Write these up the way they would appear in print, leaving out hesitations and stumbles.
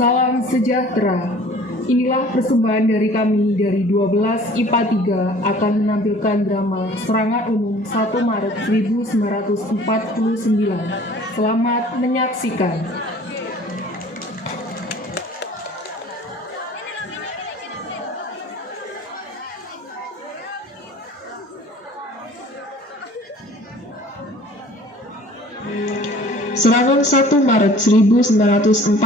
Salam sejahtera. Inilah persembahan dari kami dari 12 IPA 3 akan menampilkan drama Serangan Umum 1 Maret 1949. Selamat menyaksikan. Serangan 1 Maret 1949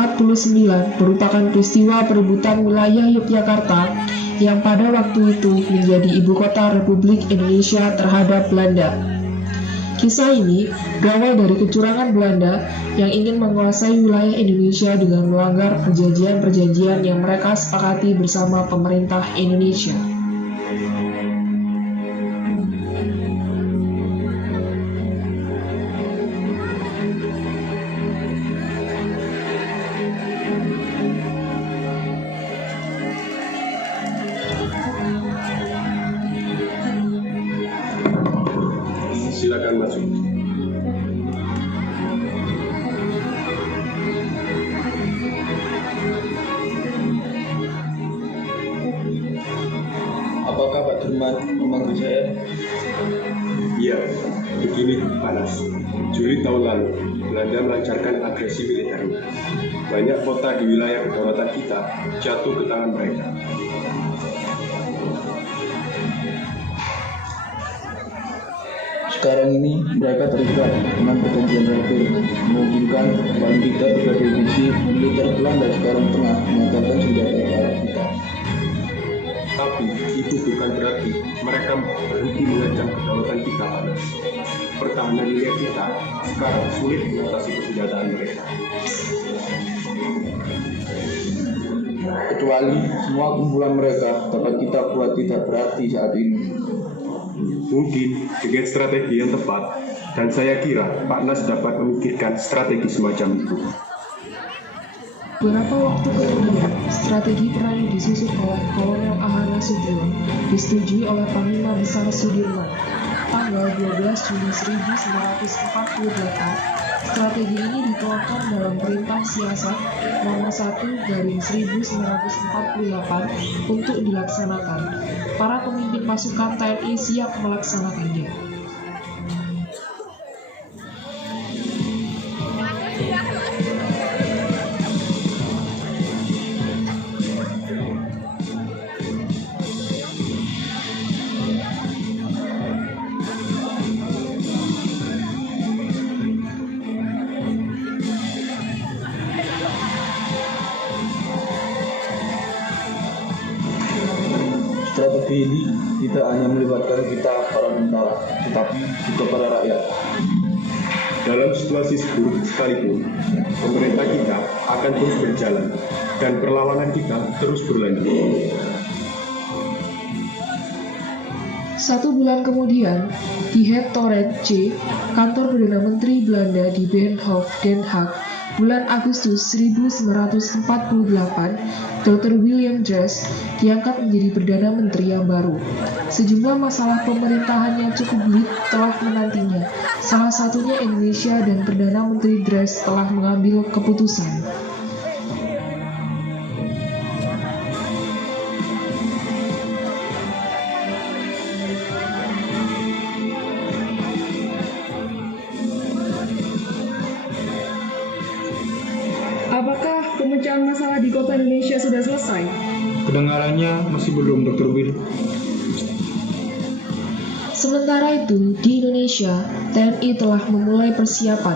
merupakan peristiwa perebutan wilayah Yogyakarta yang pada waktu itu menjadi ibu kota Republik Indonesia terhadap Belanda. Kisah ini berawal dari kecurangan Belanda yang ingin menguasai wilayah Indonesia dengan melanggar perjanjian-perjanjian yang mereka sepakati bersama pemerintah Indonesia. Silakan masuk. Apakah Pak Dirman memanggil saya? Iya, begini panas. Juli tahun lalu, Belanda melancarkan agresi militernya. Banyak kota di wilayah kedaulatan kita jatuh ke tangan mereka. Sekarang ini mereka terikat dengan perjanjian Rapel, memungkinkan paling tidak berbagai divisi militer Belanda sekarang tengah mengantarkan senjata ke arah kita. Tapi itu bukan berarti mereka berhenti mengancam kedaulatan kita, panas. Pertahanan wilayah kita sekarang sulit mengatasi persenjataan mereka. Kecuali semua kumpulan mereka dapat kita buat tidak berarti saat ini. Mungkin dengan strategi yang tepat, Dan saya kira Pak Nas dapat memikirkan strategi semacam itu. Beberapa waktu kemudian, strategi perang yang disusun oleh Kolonel A.H. Nasution disetujui oleh Panglima Besar Sudirman. Tanggal 12 Juli 1948, strategi ini dituangkan dalam Perintah Siasat Nomor 1/1948 untuk dilaksanakan. Para pemimpin pasukan TNI siap melaksanakannya. Strategi ini tidak hanya melibatkan kita para tentara, tetapi juga para rakyat. Dalam situasi seburuk sekalipun, pemerintah kita akan terus berjalan dan perlawanan kita terus berlanjut. 1 bulan kemudian, di Het Torret C, kantor Perdana Menteri Belanda di Binnenhof, Den Haag, bulan Agustus 1948, Dr. William Drees diangkat menjadi Perdana Menteri yang baru. Sejumlah masalah pemerintahan yang cukup pelik telah menantinya. Salah satunya Indonesia dan Perdana Menteri Drees telah mengambil keputusan. Apakah pemecahan masalah di kota Indonesia sudah selesai? Kedengarannya masih belum, Dr. Bill. Sementara itu, di Indonesia, TNI telah memulai persiapan.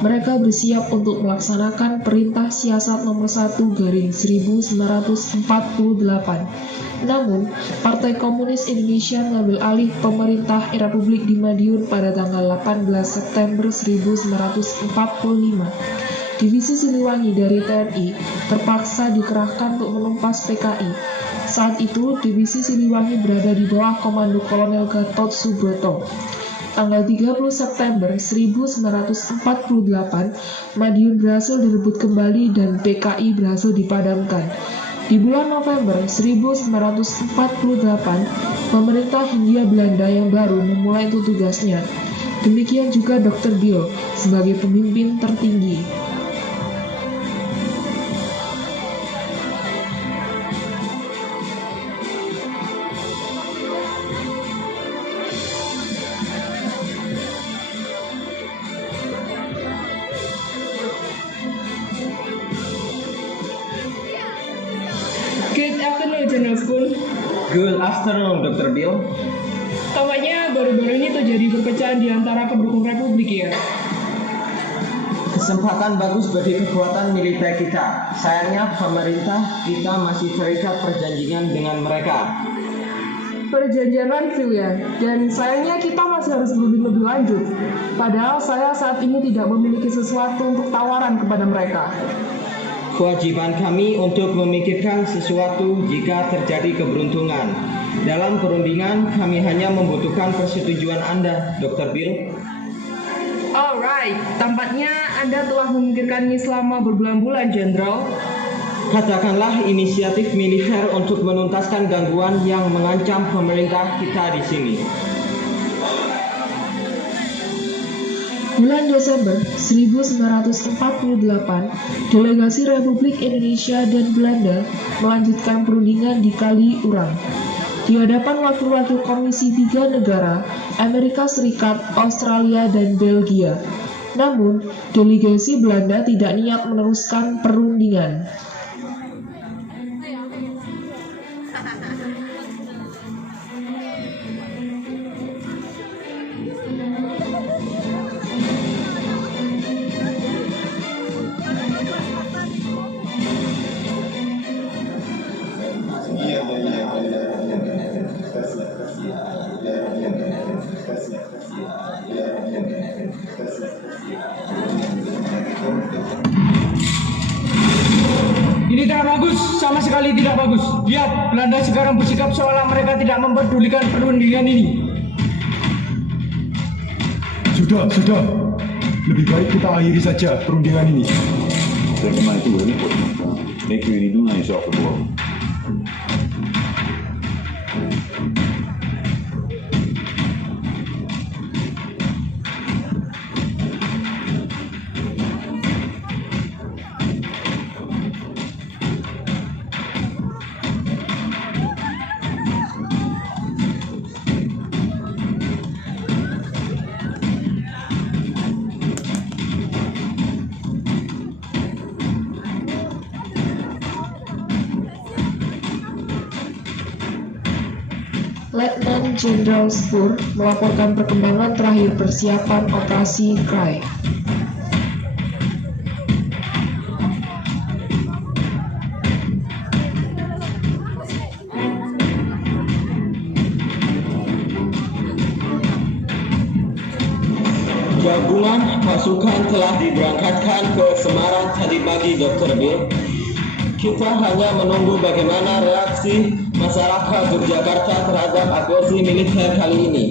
Mereka bersiap untuk melaksanakan Perintah Siasat Nomor 1/1948. Namun, Partai Komunis Indonesia mengambil alih pemerintah Republik di Madiun pada tanggal 18 September 1945. Divisi Siliwangi dari TNI terpaksa dikerahkan untuk menumpas PKI. Saat itu, Divisi Siliwangi berada di bawah komando Kolonel Gatot Subroto. Tanggal 30 September 1948, Madiun berhasil direbut kembali dan PKI berhasil dipadamkan. Di bulan November 1948, pemerintah Hindia Belanda yang baru memulai tugasnya. Demikian juga Dr. Bill sebagai pemimpin tertinggi. Good afternoon, General Spoon. Good afternoon, Dr. Bill. Tampaknya baru-baru ini terjadi perpecahan di antara pendukung Republik ya. Kesempatan bagus bagi kekuatan militer kita. Sayangnya pemerintah kita masih terikat perjanjian dengan mereka. Perjanjian Ranville ya, dan sayangnya kita masih harus berunding lebih lanjut. Padahal saya saat ini tidak memiliki sesuatu untuk tawaran kepada mereka. Kewajiban kami untuk memikirkan sesuatu jika terjadi keberuntungan. Dalam perundingan, kami hanya membutuhkan persetujuan Anda, Dr. Bill. Alright, tampaknya Anda telah memikirkannya selama berbulan-bulan, Jenderal. Katakanlah inisiatif militer untuk menuntaskan gangguan yang mengancam pemerintah kita di sini. Bulan Desember 1948, delegasi Republik Indonesia dan Belanda melanjutkan perundingan di Kali Urang. Di hadapan wakil-wakil Komisi 3 negara, Amerika Serikat, Australia, dan Belgia. Namun, delegasi Belanda tidak niat meneruskan perundingan. Ini tidak bagus, sama sekali tidak bagus. Lihat, Belanda sekarang bersikap seolah mereka tidak mempedulikan perundingan ini. Sudah. Lebih baik kita akhiri saja perundingan ini. Terima itu repot. Nek ini dulu yang sok kedua. Letnan Jenderal Spur melaporkan perkembangan terakhir persiapan operasi Cry. Gabungan pasukan telah diberangkatkan ke Semarang tadi pagi, Dr. B. Kita hanya menunggu bagaimana reaksi masyarakat Yogyakarta terhadap agresi militer kali ini.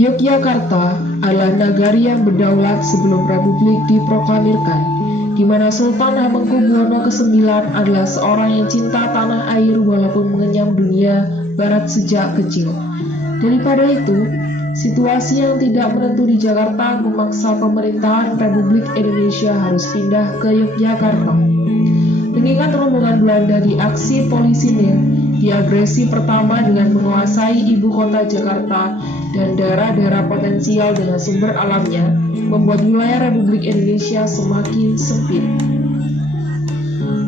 Yogyakarta adalah nagari yang berdaulat sebelum Republik diproklamirkan, di mana Sultan Hamengkubuwono ke-9 adalah seorang yang cinta tanah air walaupun mengenyam dunia barat sejak kecil. Daripada itu, situasi yang tidak menentu di Jakarta memaksa pemerintahan Republik Indonesia harus pindah ke Yogyakarta. Mengingat rombongan Belanda di aksi Polisinil, di agresi pertama dengan menguasai ibu kota Jakarta dan daerah-daerah potensial dengan sumber alamnya, membuat wilayah Republik Indonesia semakin sempit.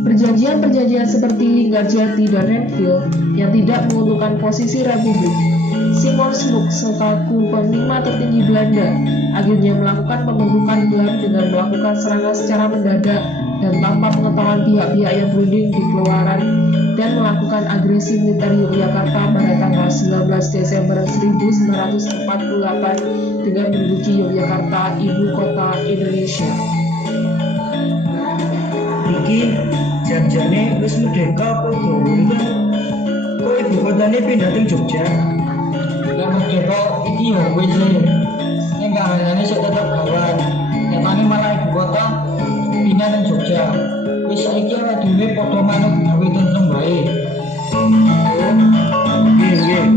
Perjanjian-perjanjian seperti Linggarjati dan Renville yang tidak menguntungkan posisi Republik, Simonsburg selaku panglima tertinggi Belanda akhirnya melakukan pembentukan Belanda dengan melakukan serangan secara mendadak dan tanpa pengetahuan pihak-pihak yang berunding di keluaran dan melakukan agresi militer Yogyakarta pada tanggal 19 Desember 1948 dengan menduduki Yogyakarta, ibu kota Indonesia. Iki janjane wis merdeka apa durung kan? Kok ibu kotane pindah teng Jogja? Lah merdeka iki yo wis ning kahanane sik tetep gawan. Nyatane malah ibu kota pindah teng Jogja. Wis saiki awake dhewe padha manut gawe tentrem wae. Nggih.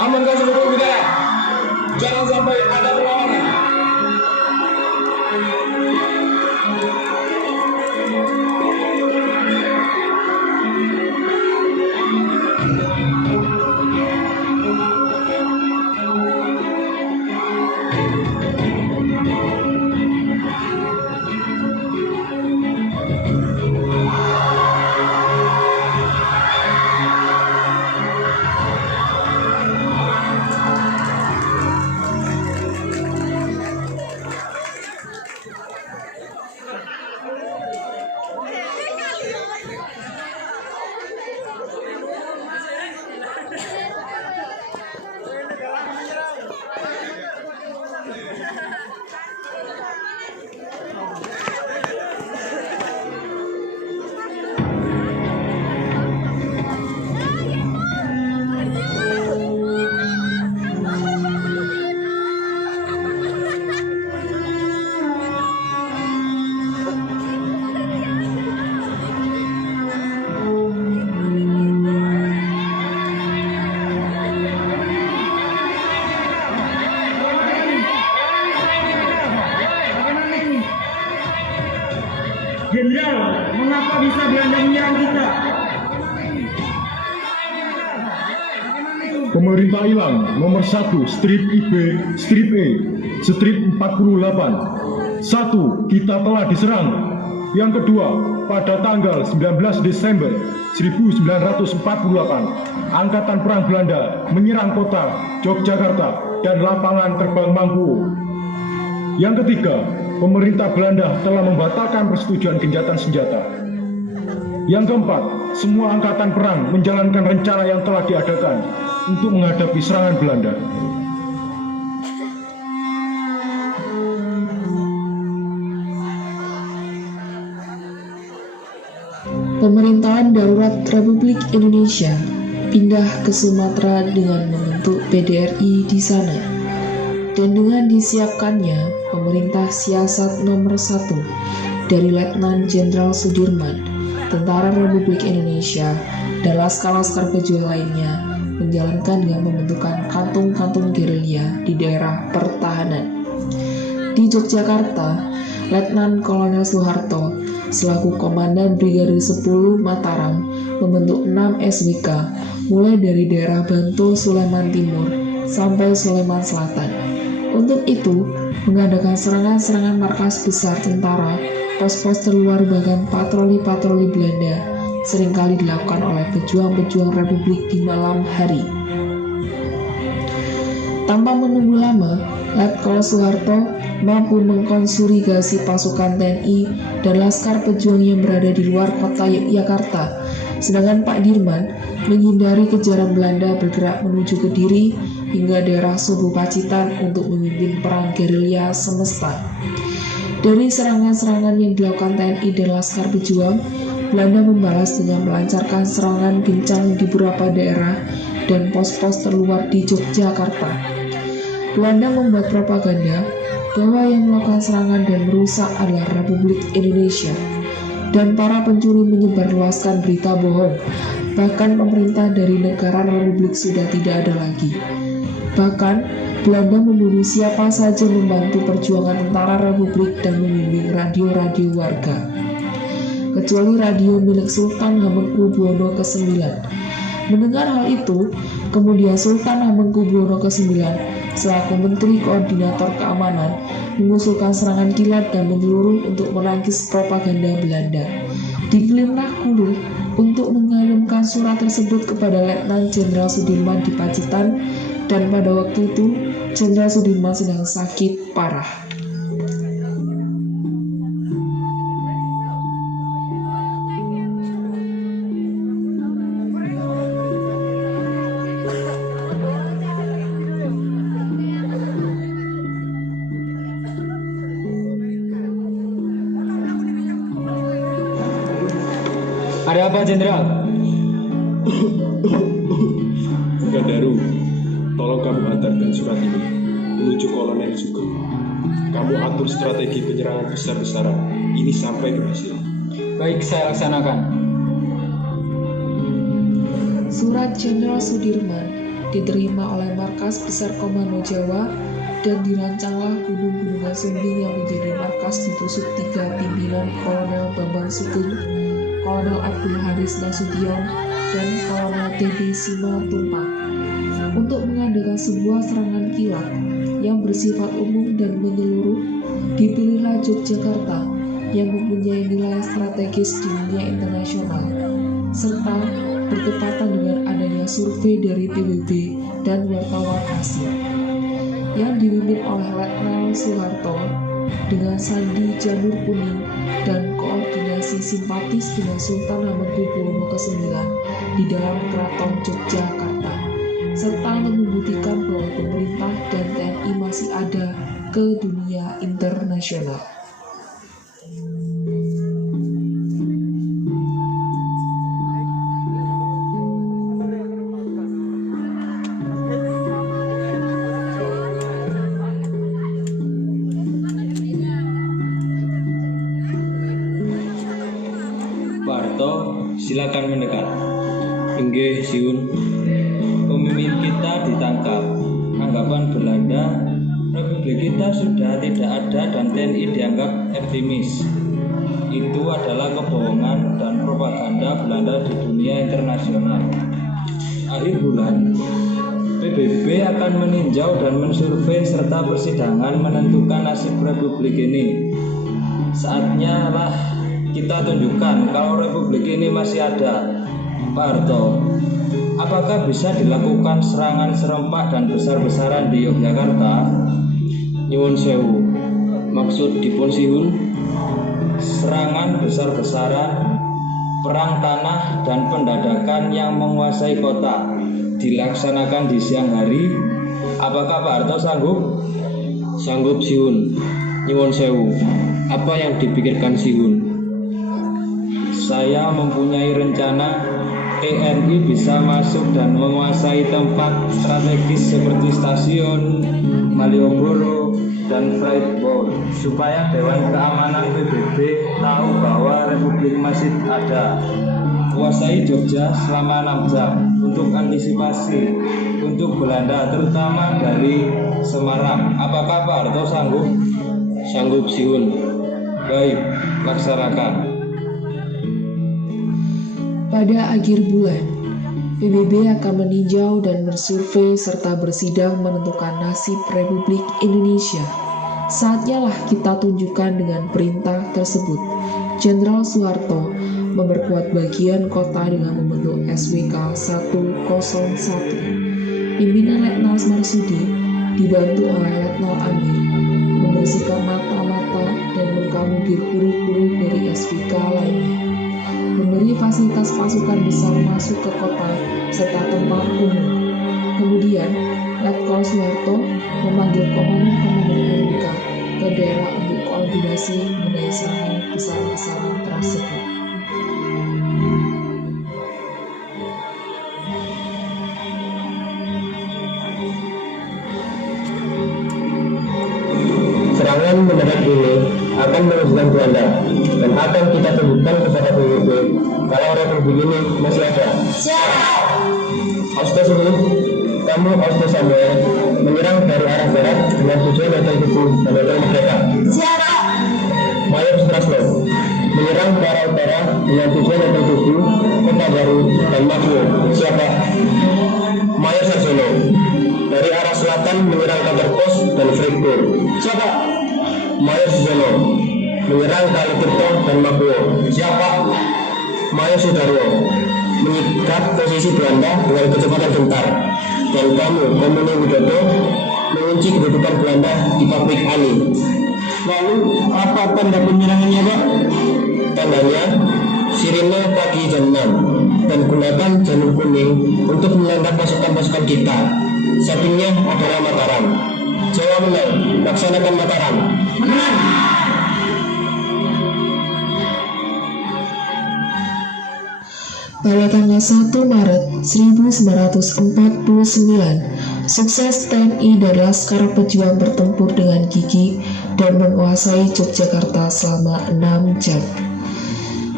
Amankan seluruh wilayah. Jangan sampai ada perlawanan. Jenderal, mengapa bisa Belanda menyerang kita? Pemerintah hilang nomor 1 strip IB strip E strip 48. 1. Kita telah diserang. Yang kedua, pada tanggal 19 Desember 1948, Angkatan Perang Belanda menyerang kota Yogyakarta dan lapangan terbang Mangku. Yang ketiga, pemerintah Belanda telah membatalkan persetujuan gencatan senjata. Yang keempat, semua angkatan perang menjalankan rencana yang telah diadakan untuk menghadapi serangan Belanda. Pemerintahan Darurat Republik Indonesia pindah ke Sumatera dengan membentuk PDRI di sana. Dan dengan disiapkannya pemerintah siasat nomor 1 dari Letnan Jenderal Sudirman, Tentara Republik Indonesia, dan laskar-laskar pejuang lainnya menjalankan dengan pembentukan kantung-kantung gerilya di daerah pertahanan. Di Yogyakarta, Letnan Kolonel Soeharto selaku Komandan Brigade 10 Mataram membentuk 6 SWK mulai dari daerah Bantul Sulaiman Timur sampai Sulaiman Selatan. Untuk itu, mengadakan serangan-serangan markas besar tentara, pos-pos terluar bahkan patroli-patroli Belanda seringkali dilakukan oleh pejuang-pejuang Republik di malam hari. Tanpa menunggu lama, Letkol Soeharto mampu mengkonsolidasi pasukan TNI dan laskar pejuang yang berada di luar kota Yogyakarta, sedangkan Pak Dirman menghindari kejaran Belanda bergerak menuju Kediri hingga daerah Subu Pacitan untuk memimpin perang gerilya semesta. Dari serangan-serangan yang dilakukan TNI dan laskar pejuang, Belanda membalas dengan melancarkan serangan kencang di beberapa daerah dan pos-pos terluar di Yogyakarta. Belanda membuat propaganda bahwa yang melakukan serangan dan merusak adalah Republik Indonesia, dan para pencuri menyebarluaskan berita bohong. Bahkan pemerintah dari negara Republik sudah tidak ada lagi. Bahkan Belanda membunuh siapa saja membantu perjuangan tentara Republik dan membimbing radio-radio warga, kecuali radio milik Sultan Hamengkubuwono ke-9. Mendengar hal itu, kemudian Sultan Hamengkubuwono ke-9 selaku Menteri Koordinator Keamanan mengusulkan serangan kilat dan menyeluruh untuk menangkis propaganda Belanda. Dikirimlah Kulu untuk mengirimkan surat tersebut kepada Letnan Jenderal Sudirman di Pacitan, dan pada waktu itu Jenderal Sudirman sedang sakit parah. Ada apa, Jenderal? Gandaru, tolong kamu antarkan surat ini menuju Kolonel Sugeng. Kamu atur strategi penyerangan besar-besaran ini sampai berhasil. Baik, saya laksanakan. Surat Jenderal Sudirman diterima oleh Markas Besar Komando Jawa dan dirancanglah gunung-gunungan Sumbing yang menjadi markas ditusuk 3 pimpinan Kolonel Bambang Sugeng, Kolonel Abdul Haris Nasution, dan Kolonel TB Simatupang untuk mengadakan sebuah serangan kilat yang bersifat umum dan menyeluruh. Dipilihlah Yogyakarta yang mempunyai nilai strategis di dunia internasional, serta bertepatan dengan adanya survei dari PBB dan wartawan Asia yang dipimpin oleh Letnan Soeharto dengan sandi janur kuning dan koordinasi simpatis dengan Sultan Hamengkubuwono ke-9 di dalam keraton Yogyakarta, serta membuktikan bahwa pemerintah dan TNI masih ada ke dunia internasional. Silakan mendekat. Inggih, Siun. Pemimpin kita ditangkap. Anggapan Belanda, Republik kita sudah tidak ada dan TNI dianggap ekstremis. Itu adalah kebohongan dan propaganda Belanda di dunia internasional. Akhir bulan, PBB akan meninjau dan mensurvei serta persidangan menentukan nasib Republik ini. Saatnya lah kita tunjukkan kalau republik ini masih ada. Pak Harto, apakah bisa dilakukan serangan serempak dan besar-besaran di Yogyakarta? Nyuwun sewu, maksud dipun sihun serangan besar-besaran, perang tanah dan pendadakan yang menguasai kota dilaksanakan di siang hari. Apakah Pak Harto sanggup? Sanggup sihun. Nyuwun sewu, apa yang dipikirkan sihun? Saya mempunyai rencana TNI bisa masuk dan menguasai tempat strategis seperti stasiun Malioboro dan Freeport supaya Dewan Keamanan PBB tahu bahwa Republik masih ada. Kuasai Jogja selama 6 jam untuk antisipasi untuk Belanda, terutama dari Semarang. Apakah Pak Harto sanggup? Sanggup sihun. Baik, laksanakan. Pada akhir bulan, PBB akan meninjau dan bersurvei serta bersidang menentukan nasib Republik Indonesia. Saatnya lah kita tunjukkan dengan perintah tersebut. Jenderal Soeharto memperkuat bagian kota dengan membentuk SWK 101. Pimpinan Letnan Marsudi dibantu oleh Letnan Amir membersihkan mata-mata dan mengkamufir kurir-kurir dari SWK lainnya, memberi fasilitas pasukan besar masuk ke kota serta tempat umum. Kemudian, Letkol Soeharto memanggil komandan-komandan RMK ke daerah untuk koordinasi mengenai serangan besar-besaran tersebut. Serangan mendadak ini akan merugikan Belanda dan akan kita tunjukkan kepada PBB kalau Republik ini masih ada. Austo Suhu, kamu Austo Samuel menyerang dari arah barat dengan tujuan Hotel Tugu dan Hotel Merdeka. Mayor Sutrasno menyerang ke arah utara dengan tujuan Hotel Tugu, Kota Baru dan Makmur. Siapa? Mayor Sarjono dari arah selatan menyerang kantor pos dan Freeport. Siapa? Mayor Sujono menyerang Kalitirto dan Makuwo. Siapa? Mayor Sudarwo menyikat posisi Belanda dengan kecepatan gentar. Dan kamu, Komune Widodo, mengunci kedudukan Belanda di pabrik Ani. Lalu apa tanda penyerangannya, Pak? Tandanya sirine pagi jam 6 dan gunakan janur kuning untuk menangkap pasukan-pasukan kita. Sampingnya adalah Mataram. Jawa menang, laksanakan Mataram. Menang. Pada tanggal 1 Maret 1949, sukses TNI dan Laskar Pejuang bertempur dengan gigih dan menguasai Yogyakarta selama 6 jam.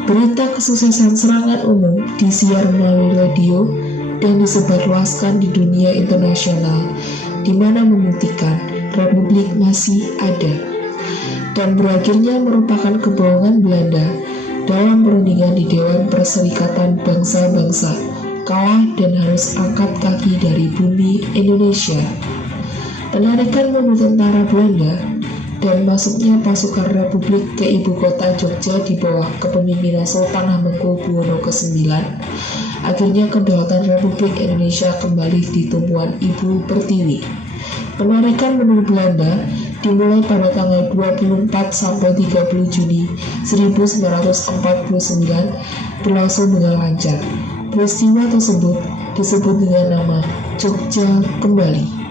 Berita kesuksesan serangan umum disiar melalui radio dan disebarluaskan di dunia internasional, di mana membuktikan Republik masih ada. Dan berakhirnya merupakan kebohongan Belanda dalam perundingan di Dewan Perserikatan Bangsa-Bangsa, kalah dan harus angkat kaki dari bumi Indonesia. Penarikan mundur tentara Belanda dan masuknya pasukan Republik ke ibu kota Jogja di bawah kepemimpinan Sultan Hamengkubuwono ke-9, akhirnya kedaulatan Republik Indonesia kembali di tumpuan Ibu Pertiwi. Penarikan mundur Belanda dimulai pada tanggal 24 sampai 30 Juni 1949 berlangsung dengan lancar. Peristiwa tersebut disebut dengan nama Jogja Kembali.